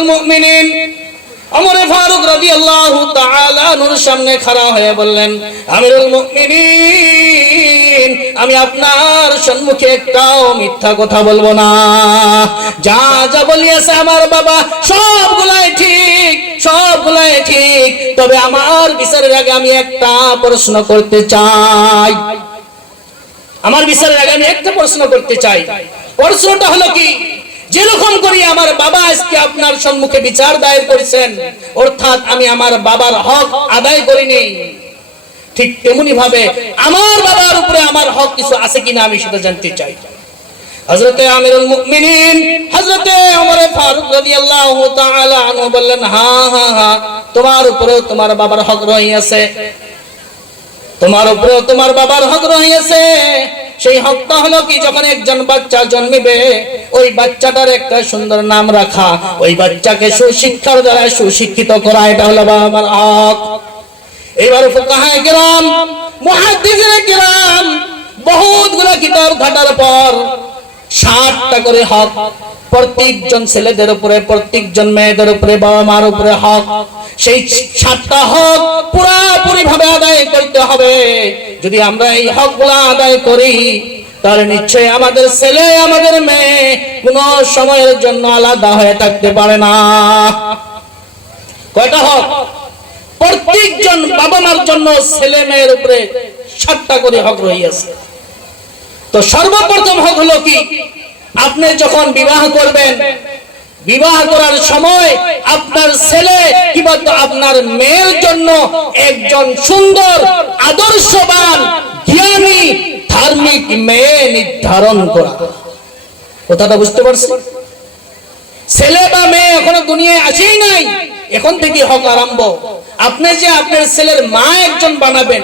আমিরুল মুমিনিন ওমর ফারুক রাদিয়াল্লাহু তাআলা আনহুর সামনে খাড়া হয়ে বললেন, আমিরুল মুমিনিন, আমি আপনার সম্মুখে একটাও মিথ্যা কথা বলবো না। যা যা বলিয়েছে আমার বাবা সবগুলাই ঠিক, সবগুলাই ঠিক। তবে আমার বিচারের আগে আমি একটা প্রশ্ন করতে চাই। আমার বিচারের আগে আমি একটা প্রশ্ন করতে চাই। প্রশ্নটা হলো কি, যেরকম করি আমার বাবা আজকে আপনার সম্মুখে বিচার দায়ের করেছেন, অর্থাৎ আমি আমার বাবার হক আদায় করিনি, ঠিক তেমনি ভাবে আমার বাবার উপরে আমার হক কিছু আছে কিনা আমি সেটা জানতে চাই। হযরতে আমিরুল মুমিনিন হযরতে ওমর ফারুক রাদিয়াল্লাহু তাআলা আনহু বললেন, হ্যাঁ হ্যাঁ হ্যাঁ, তোমার উপরে তোমার বাবার হক রহিয়াছে, তোমার উপরে তোমার বাবার হক রহিয়াছে। সেই হকটা হলো কি, যখন একজন বাচ্চা জন্মিবে ওই বাচ্চাটার একটা সুন্দর নাম রাখা, ওই বাচ্চাকে সুশিক্ষার দ্বারা সুশিক্ষিত করা, এটা হলো বাবার হক। এবার ফুকাহায়ে কিরাম, মুহাদ্দিসিনে কিরাম বহুতগুলো কিতাব ঘাটার পর 60টা করে হক প্রত্যেকজন ছেলেদের উপরে, প্রত্যেকজন মেয়েদের উপরে, বাবা মার উপরে হক। সেই 60টা হক পুরোপুরি ভাবে আদায় করতে হবে। যদি আমরা এই হকগুলো আদায় করি তাহলে নিশ্চয়ই আমাদের ছেলে আমাদের মেয়ে কোনো সময়ের জন্য আলাদা হয়ে থাকতে পারে না। কয়টা হক? প্রত্যেকজন বাবা মার জন্য ছেলে মেয়ের উপরে 60টা করে হক রয়েছে। তো সর্বপ্রথম হক হলো কি, আপনি যখন বিবাহ করবেন, বিবাহ করার সময় আপনার ছেলে কিংবা আপনার মেয়ের জন্য একজন সুন্দর আদর্শবান জ্ঞানী ধার্মিক মেয়ে নির্ধারণ করা। কথাটা বুঝতে পারছেন? ছেলে বা মেয়ে এখনো দুনিয়ায় আসেই নাই, এখন থেকে হক আরম্ভ। আপনি যে আপনার ছেলের মা একজন বানাবেন,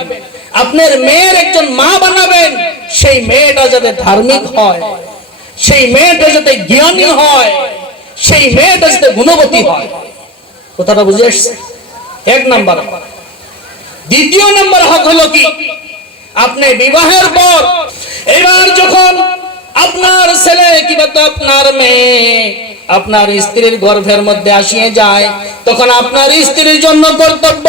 আপনার মেয়ের একজন মা বানাবেন, সেই মেয়েটা যাতে ধার্মিক হয়, সেই মেয়েটা যাতে জ্ঞানী হয়, সেই মেয়েটা যাতে গুণবতী হয়। কথাটা বুঝে আসছে? এক নাম্বার। দ্বিতীয় নাম্বার হক হলো কি, আপনি বিবাহের পর এবার যখন আপনার ছেলে কিংবা আপনার মেয়ে আপনার স্ত্রীর গর্ভের মধ্যে আসিয়ে যায়, তখন আপনার স্ত্রীর জন্য কর্তব্য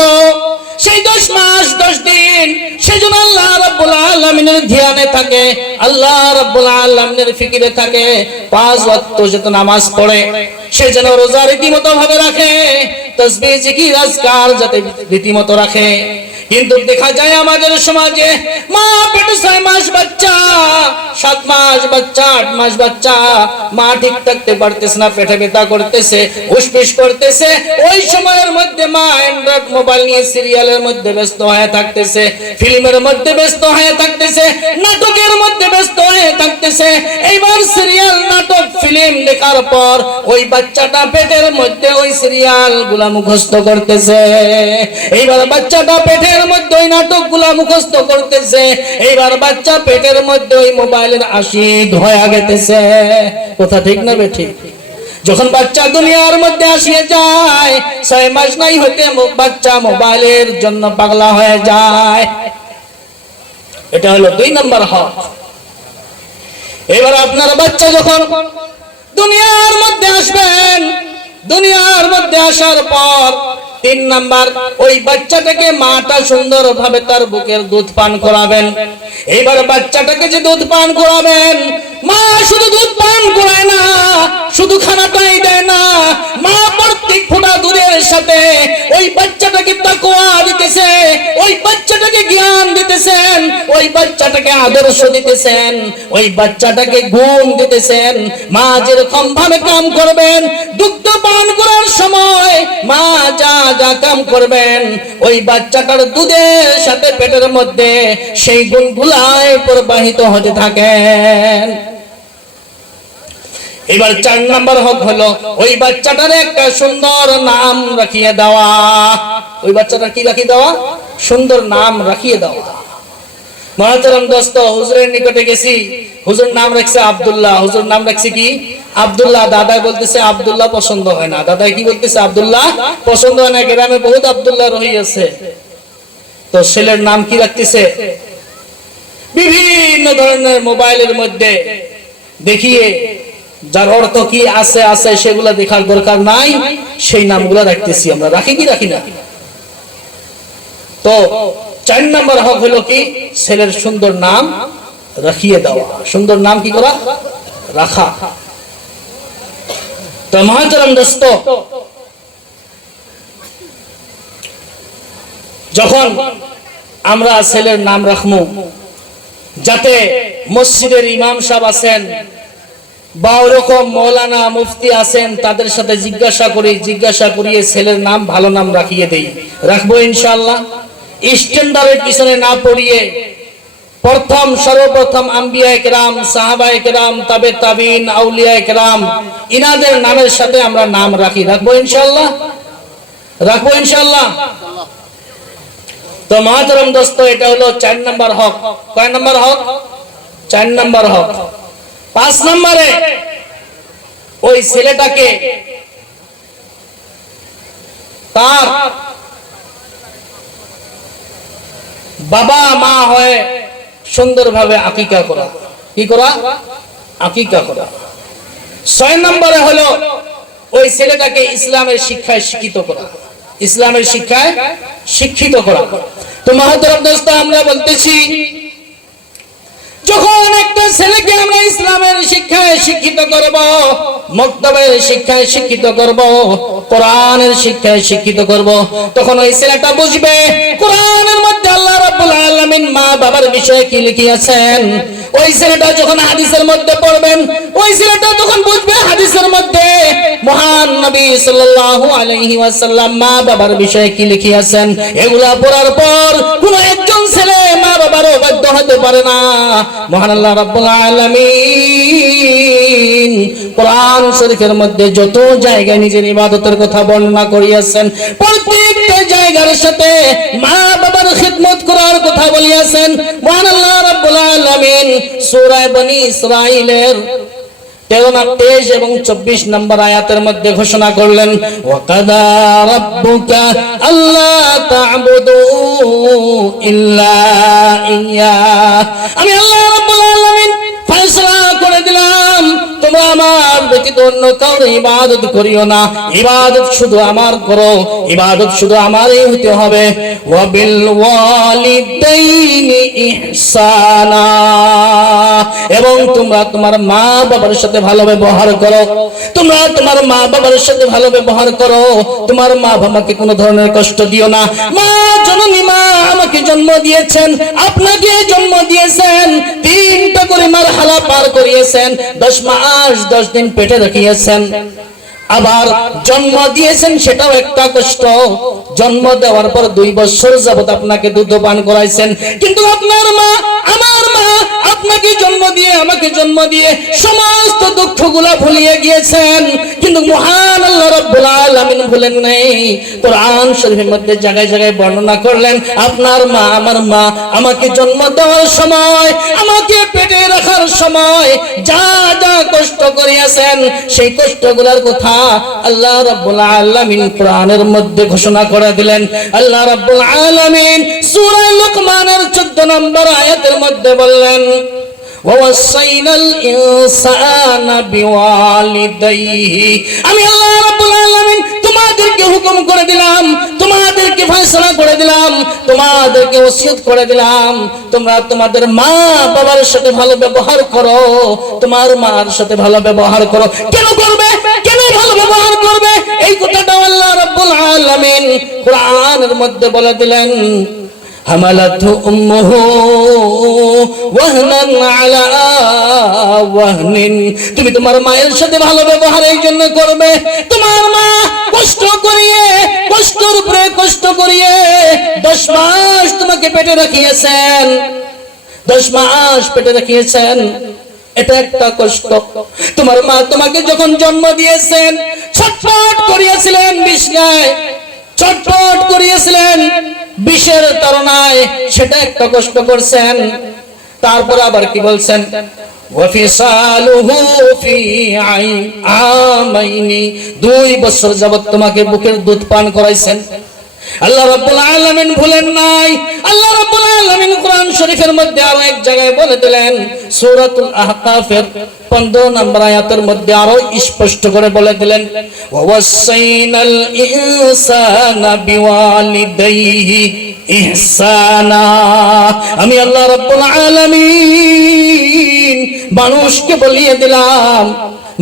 সেই 10 মাস 10 দিন সেজন্য আল্লাহ রাব্বুল আলামিনের ধ্যানে থাকে, আল্লাহ রাব্বুল আলামিনের ফিকিরে থাকে, 5 ওয়াক্ত যত নামাজ পড়ে, সেজন্য রোজা রীতিমতো ভাবে রাখে, তাসবিহ জিকির আজকার যাতে রীতিমতো রাখে। কিন্তু দেখা যায় আমাদের সমাজে মা পেটে 6 মাস বাচ্চা, 7 মাস বাচ্চা, 8 মাস বাচ্চা, মা ঠিক থাকতে পারতেছে না, পেটে ব্যথা করতেছে, উসপিস করতেছে, ওই সময়ের মধ্যে মা অ্যান্ড্রয়েড মোবাইল নিয়ে সিরিয়ালের মধ্যে ব্যস্ত হয়ে থাকতেছে, ফিল্মের মধ্যে ব্যস্ত হয়ে থাকতেছে, নাটকের মধ্যে ব্যস্ত হয়ে থাকতেছে। এইবার সিরিয়াল, নাটক, ফিল্ম দেখার পর ওই বাচ্চাটা পেটের মধ্যে ওই সিরিয়াল গুলা মুখস্থ করতেছে, এইবার বাচ্চাটা পেটের মধ্যে ওই নাটকগুলা মুখস্থ করতেছে, এইবার বাচ্চা পেটের মধ্যে ওই মোবাইলের আশিক হয়ে গেতেছে। কথা ঠিক না বেঠিক? যখন বাচ্চা দুনিয়ার মধ্যে আসিয়ে যায়, 6 মাস নাই হতে বাচ্চা মোবাইলের জন্য পাগলা হয়ে যায়। এটা হলো 2 নম্বর হক। এবার আপনার বাচ্চা যখন দুনিয়ার মধ্যে আসবেন, দুনিয়ার মধ্যে আসার পর 3 নাম্বার, ওই বাচ্চাটাকে মাটা সুন্দর ভাবে তার বুকের দুধ পান করাবেন। এইবার বাচ্চাটাকে যে দুধ পান করাবেন, মা শুধু দুধ পান করায় না, শুধু খানাটাই দেয় না, মা প্রত্যেক ফোঁটা দুধের সাথে ওই বাচ্চাটাকে তাকওয়া দিতেছে, ওই বাচ্চাটাকে জ্ঞান দিতেছেন, ওই বাচ্চাটাকে আদর্শ দিতেছেন, ওই বাচ্চাটাকে গুণ দিতেছেন। মা যেরকম ভাবে কাম করবেন, দুগ্ধ পান করার সময় মা যা যা কাম করবেন, ওই বাচ্চাটার দুধের সাথে পেটের মধ্যে সেই গুণগুলাই প্রবাহিত হতে থাকেন। এবার 4 নাম্বার হক হলো ওই বাচ্চাটার একটা সুন্দর নাম রাখিয়ে দেওয়া। ওই বাচ্চাটার কি রাখিয়ে দেওয়া? সুন্দর নাম রাখিয়ে দেওয়া। মহতরম দোস্ত, হুজুরের নিকটে গেছি, হুজুর নাম রাখছে আব্দুল্লাহ। হুজুর নাম রাখছে কি? আব্দুল্লাহ। দাদা বলতেছে আব্দুল্লাহ পছন্দ হয় না। দাদা কি বলতেছে? আব্দুল্লাহ পছন্দ হয় না। গ্রামে বহুত আব্দুল্লাহ রহিয়াছে। তো ছেলের নাম কি রাখতেছে? বিভিন্ন ধরনের মোবাইলের মধ্যে দেখিয়ে যার অর্থ কি আছে আছে সেগুলা দেখার দরকার নাই, সেই নামগুলা রাখতেছি আমরা। রাখি কি রাখি না? তো 4 নম্বর হক হলো কি ছেলের সুন্দর নাম রাখিয়ে দেওয়া। সুন্দর নাম কি করা? রাখা। তো মহাতারাম দোস্ত, যখন আমরা ছেলের নাম রাখবো, যাতে মসজিদের ইমাম সাহেব আছেন বা ওরকম মৌলানা মুফতি আছেন, তাদের সাথে জিজ্ঞাসা করিয়ে ছেলের নাম ভালো নাম রাখিয়ে দেই। রাখবো ইনশাআল্লাহ। স্ট্যান্ডার্ডের পিছনে না পড়িয়ে সর্বপ্রথম আম্বিয়ায়ে কেরাম, সাহাবায়ে কেরাম, তাবে তাবিন, আউলিয়ায়ে কেরাম, ইনাদের নামের সাথে আমরা নাম রাখি। রাখবো ইনশাআল্লাহ। রাখবো ইনশাআল্লাহ। তো মহাতারাম দোস্ত, এটা হলো 4 নম্বর হক। কয় নম্বর হক? 4 নম্বর হক। 5 নম্বরে ওই ছেলেটাকে তার বাবা মা হয়ে সুন্দরভাবে আকিকা করা। কি করা? আকিকা করা। 6 নম্বরে হলো ওই ছেলেটাকে ইসলামের শিক্ষায় শিক্ষিত করা। ইসলামের শিক্ষায় শিক্ষিত করা। তো মহতরম দোস্ত, আমরা বলতেছি, যখন একটা ছেলেকে আমরা ইসলামের শিক্ষায় শিক্ষিত করব, মক্তবের শিক্ষায় শিক্ষিত করব, কোরআনের শিক্ষায় শিক্ষিত করব, তখন ওই ছেলেটা বুঝবে কোরআনের মধ্যে আল্লাহ রাব্বুল আলামিন মা বাবার বিষয়ে কি লিখিয়েছেন। ওই ছেলেটা যখন হাদিসের মধ্যে পড়বেন, ওই ছেলেটা তখন বুঝবে হাদিসের মধ্যে মহান নবী সাল্লাল্লাহু আলাইহি ওয়াসাল্লাম মা বাবার বিষয়ে কি লিখিয়েছেন। এগুলা পড়ার পর কোন একজন ছেলে মা বাবার অবাধ্য হতে পারে না। মহান আল্লাহ রাব্বুল আলামিন কোরআন শরীফের মধ্যে যত জায়গায় নিজের ইবাদতের কথা বর্ণনা করিয়াছেন, প্রত্যেকটা জায়গার সাথে মা বাবার খিদমত করার কথা বলিয়াছেন। মহান আল্লাহ রাব্বুল আলামিন সূরা বনী ইসরাঈলের 23 এবং 24 নম্বর আয়াতের মধ্যে ঘোষণা করলেন, ওয়াকাদা রাব্বুকা আল্লা তা'বুদু ইল্লা ইয়্যা। আমি আল্লাহ রাব্বুল আলামিন ফয়সালা করে দিলাম, তোমরা আমার ব্যতীত অন্য কারো ইবাদত করিও না। ইবাদত শুধু আমার করো, ইবাদত শুধু আমারই হতে হবে। ওয়া বিল ওয়ালিদাইনি ইহসানা, এবং তোমরা তোমার মা বাবার সাথে ভালো ব্যবহার করো। তোমরা তোমার মা বাবার সাথে ভালো ব্যবহার করো। তোমার মা বাবাকে কোনো ধরনের কষ্ট দিও না। মা জননী মা আমাকে জন্ম দিয়েছেন, আপনাকে জন্ম দিয়েছেন, 3টা করে মারহালা পার করিয়েছেন, 10 মাস 10 দিন পেটে রাখিয়েছেন, আবার জন্ম দিয়েছেন, সেটাও একটা কষ্ট। জন্ম দেওয়ার পর 2 বছর যাবত আপনাকে দুধ পান করাইছেন, কিন্তু আপনার মা, আমার মা আপনাকে জন্ম দিয়ে, আমাকে জন্ম দিয়ে সমস্ত দুঃখগুলা ভুলিয়ে গিয়েছেন, কিন্তু মহান আল্লাহ রাব্বুল আলামিন ভুলেন নাই। কোরআন শরীফের মধ্যে জায়গায় জায়গায় বর্ণনা করলেন, আপনার মা, আমার মা আমাকে জন্ম দেওয়ার সময়, আমাকে পেটে রাখার সময় যা যা কষ্ট করিয়াছেন, সেই কষ্টগুলোর কথা আল্লাহ রাব্বুল আলামিন কোরআনের মধ্যে ঘোষণা করে দিলেন। আল্লাহ রাব্বুল আলামিন সূরা লুকমানের 14 নম্বর আয়াতের মধ্যে বললেন, ওয়াসাইনাল ইনসানা বিওয়ালিদাইহি। আমি আল্লাহ রাব্বুল আলামিন তোমাদেরকে হুকুম করে দিলাম, তোমাদেরকে ফয়সালা করে দিলাম, তোমাদেরকে ওসিয়ত করে দিলাম, তোমরা তোমাদের মা বাবার সাথে ভালো ব্যবহার করো। তোমার মার সাথে ভালো ব্যবহার করো। কেন করবে? কেন ভালো ব্যবহার করবে? এই কথাটা আল্লাহ রাব্বুল আলামিন কোরআনের মধ্যে বলে দিলেন, হামালাতহু উম্মুহু ওয়াহনান আলা ওয়াহনিন। তুমি তোমার মায়ের সাথে ভালো ব্যবহার এই জন্য করবে, তোমার মা কষ্ট করিয়ে, কষ্টের উপরে কষ্ট করিয়ে 10 মাস তোমাকে পেটে রাখিয়েছেন, 10 মাস পেটে রাখিয়েছেন, এটা একটা কষ্ট। তোমার মা তোমাকে যখন জন্ম দিয়েছেন, ছটফট করিয়েছিলেন বিছনায়, ছটফট করিয়েছিলেন বিষের তাড়নায়, সেটা একটা কষ্ট করছেন। তারপর আবার কি বলছেন, ওয়াফিসালুহু ফি আমাইনি, 2 বছর যাবত তোমাকে বুকের দুধ পান করাইছেন। আল্লাহ রাব্বুল আলামিন ভুলেন নাই। আল্লাহ রাব্বুল আলামিন কোরআন শরীফের মধ্যে আরো এক জায়গায় বলে দিলেন, সূরাতুল আহকাফের 15 নম্বর আয়াতের মধ্যে আরো স্পষ্ট করে বলে দিলেন, ওয়াসাইনাল ইনসানা বিওয়ালিদাইহি ইহসানা। আমি আল্লাহ রাব্বুল আলামিন মানুষকে বলিয়ে দিলাম,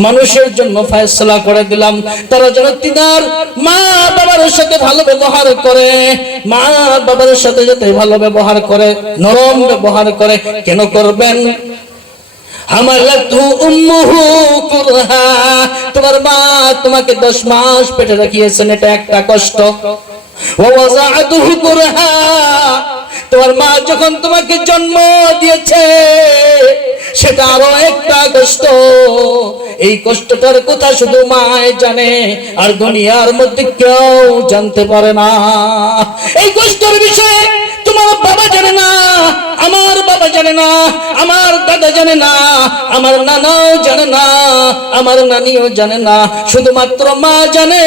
মানুষের জন্য ফয়সালা করে দিলাম, তারা যেন তিনার মা বাবার সাথে ভালো ব্যবহার করে, মা বাবার সাথে যাতে ভালো ব্যবহার করে, নরম ব্যবহার করে। কেন করবেন? হামালাতু উম্মুহু কুরহা, তোমার মা তোমাকে 10 মাস পেটে রাখিয়েছেন, এটা একটা কষ্ট। ওয়া ওয়াযাআতুহু কুরহা, তোমার মা যখন তোমাকে জন্ম দিয়েছে সেটা আরো একটা কষ্ট। এই কষ্টটার কথা শুধু মাই জানে, আর দুনিয়ার মধ্যে কেউ জানতে পারে না। এই কষ্টের বিষয়ে তোমার বাবা জানে না, আমার বাবা জানে না, আমার দাদা জানে না, আমার নানাও জানে না, আমার নানিও জানে না, শুধুমাত্র মা জানে।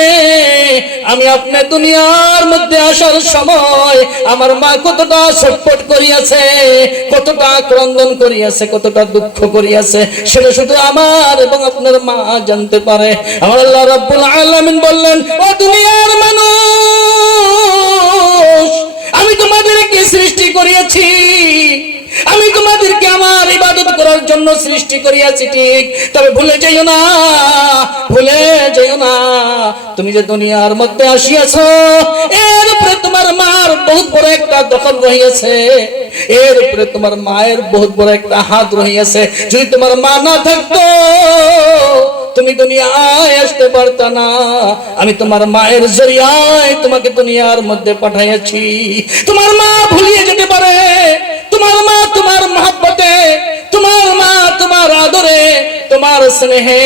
আমি আপনার দুনিয়ার মধ্যে আসার সময় আমার মা কতটা ছটফট করিয়াছে, কতটা ক্রন্দন করিয়াছে, কতটা দুঃখ করিয়াছে, সেটা শুধু আমার এবং আপনার মা জানতে পারে। আমার আল্লাহ রাব্বুল আলামিন বললেন, ও দুনিয়ার মানুষ, আমি তোমাদেরকে সৃষ্টি করিয়াছি, আমি তোমাদেরকে আমার ইবাদত করার জন্য সৃষ্টি করিয়াছি, ঠিক, তবে ভুলে যাইও না, ভুলে যাইও না, তুমি যে দুনিয়ার মধ্যে আসিয়াছো এর উপরে তোমার মার বহুত বড় একটা দখল রহিয়াছে, এর উপরে তোমার মায়ের বহুত বড় একটা হাত রহিয়াছে। যদি তোমার মা না থাকতো তুমি দুনিয়ায় আসতে পারতা না। আমি তোমার মায়ের জরিয়ায় তোমাকে দুনিয়ার মধ্যে পাঠাইয়াছি। তোমার মা ভুলিয়ে যেতে পারে, তোমার মা তোমার মহব্বতে, তোমার মা তোমার আদরে, তোমার স্নেহে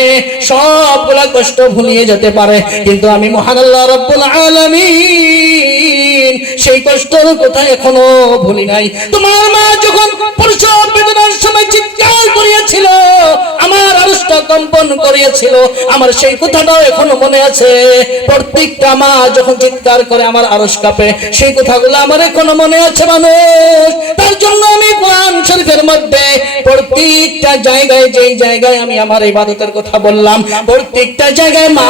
সবগুলা কষ্ট ভুলিয়ে যেতে পারে, কিন্তু আমি মহান আল্লাহ রাব্বুল আলামিন সেই কষ্টের কথা এখনো ভুলি নাই। তোমার মা যখন প্রসব বেদনার সময় চিৎকার করিয়াছিল, আমার আরশটা কম্পন করিয়াছিল, আমার সেই কথাটাও এখনো মনে আছে। প্রত্যেকটা মা যখন চিৎকার করে আমার আরশ কাঁপে, সেই কথাগুলো আমার এখনো মনে আছে মানুষ। তার জন্য আমি কোরআন শরীফের মধ্যে প্রত্যেকটা জায়গায়, যেই জায়গায় আমি আমার ইবাদতের কথা বললাম, প্রত্যেকটা জায়গায় মা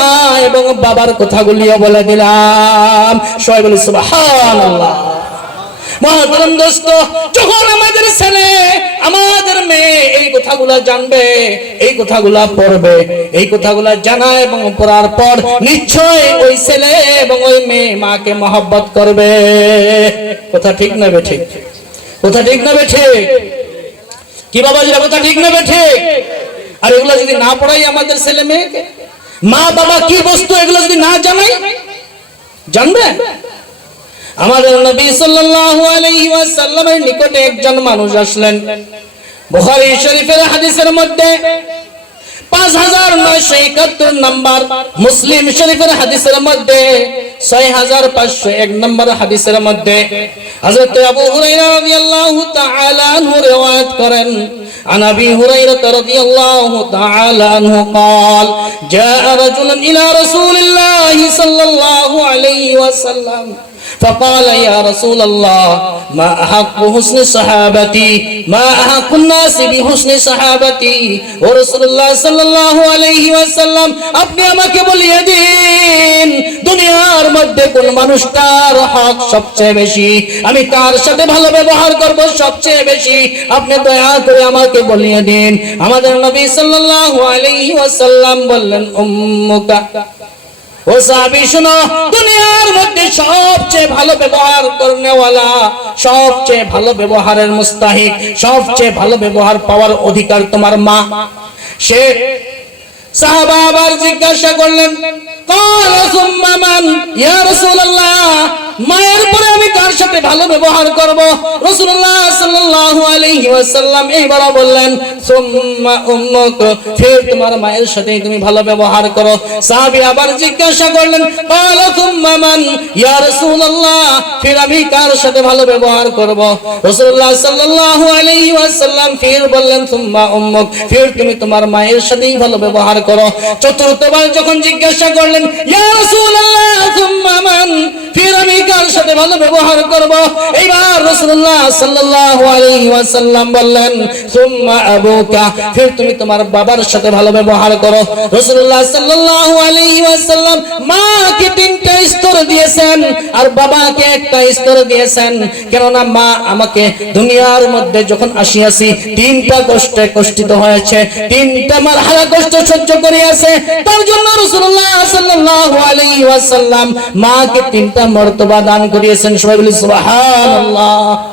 এবং বাবার কথাগুলিও বলে দিলাম। সবাই বলি সুবহানাল্লাহ। মহতরম দোস্ত, যখন আমাদের ছেলে, আমাদের মেয়ে এই কথাগুলো জানবে, এই কথাগুলো পড়বে, এই কথাগুলো জানা এবং পড়ার পর নিশ্চয় ওই ছেলে এবং ওই মেয়ে মাকে মহব্বত করবে। কথা ঠিক না বেঠিক? কথা ঠিক না বেঠিক? কি বাবাজিরা, কথা ঠিক না বেঠিক? আর এগুলো যদি না পড়াই আমাদের ছেলে মেয়েকে, মা বাবা কি বস্তু এগুলো যদি না জানাই, জানবে? আমাদের নবী সাল্লাল্লাহু আলাইহি ওয়াসাল্লামের নিকটে একজন মানুষ আসলেন। বুখারী শরীফের হাদিসের মধ্যে 5971 নাম্বার, মুসলিম শরীফের হাদিসের মধ্যে 6501 নম্বর হাদিসের মধ্যে হযরত আবু হুরায়রা রাদিয়াল্লাহু তাআলা আনহু riwayat করেন, عن أبي هريرة رضي الله تعالى عنه قال جاء رجل إلى رسول الله صلى الله عليه وسلم فقال يا رسول الله ما أحق حسن صحابتي ما أحق الناس بحسن صحابتي ورسول الله صلى الله عليه وسلم আপনি আমাকে বলিয়ে দিন দুনিয়ার মধ্যে কোন মানুষটার হক সবচেয়ে বেশি, আমি তার সাথে ভালো ব্যবহার করব সবচেয়ে বেশি, আপনি দয়া করে আমাকে বলিয়ে দিন। আমাদের নবী সাল্লাল্লাহু আলাইহি ওয়াসাল্লাম বললেন, উম্মুকা। ও সাহাবী শুনো, দুনিয়ার মধ্যে সবচেয়ে ভালো ব্যবহার করনেওয়ালা, সবচেয়ে ভালো ব্যবহারের মুস্তাহিক, সবচেয়ে ভালো ব্যবহার পাওয়ার অধিকার তোমার মা। সে সাহাবা আবার জিজ্ঞাসা করলেন, قال ثم من يا رسول الله, মায়ের পরে আমি কার সাথে ভালো ব্যবহার করব? রাসূলুল্লাহ সাল্লাল্লাহু আলাইহি ওয়াসাল্লাম এইবার বললেন, সুম্মা উম্মুক, ফির তোমার মায়ের সাথে তুমি ভালো ব্যবহার করো। সাহাবী আবার জিজ্ঞাসা করলেন, قال ثم من يا رسول الله, ফির আমি কার সাথে ভালো ব্যবহার করব? রাসূলুল্লাহ সাল্লাল্লাহু আলাইহি ওয়াসাল্লাম ফির বললেন, সুম্মা উম্মুক, ফির তুমি তোমার মায়ের সাথেই ভালো ব্যবহার করো। চতুর্থবার যখন জিজ্ঞাসা করলেন, ইয়া রাসূলুল্লাহ সুম্মা মান, ফির আমি কার সাথে সাথে ভালো ব্যবহার করব। এইবার রাসূলুল্লাহ সাল্লাল্লাহু আলাইহি ওয়াসাল্লাম বললেন সুম্মা আবুকা, ফির তুমি তোমার বাবার সাথে ভালো ব্যবহার করো। রাসূলুল্লাহ সাল্লাল্লাহু আলাইহি ওয়াসাল্লাম মাকে তিনটা স্তর দিয়েছেন আর বাবাকে একটা স্তর দিয়েছেন। কেননা মা আমাকে দুনিয়ার মধ্যে যখন আসিয়াছি তিনটা কষ্টে কষ্টিত হয়েছে, তিনটা মারহালা কষ্ট সহ্য করিয়াছে, তার জন্য রাসূলুল্লাহ সাল্লাল্লাহু আলাইহি ওয়াসাল্লাম মাকে তিনটা মর্তবা দান করিয়েছেন। সবাই বলি সুবহানাল্লাহ।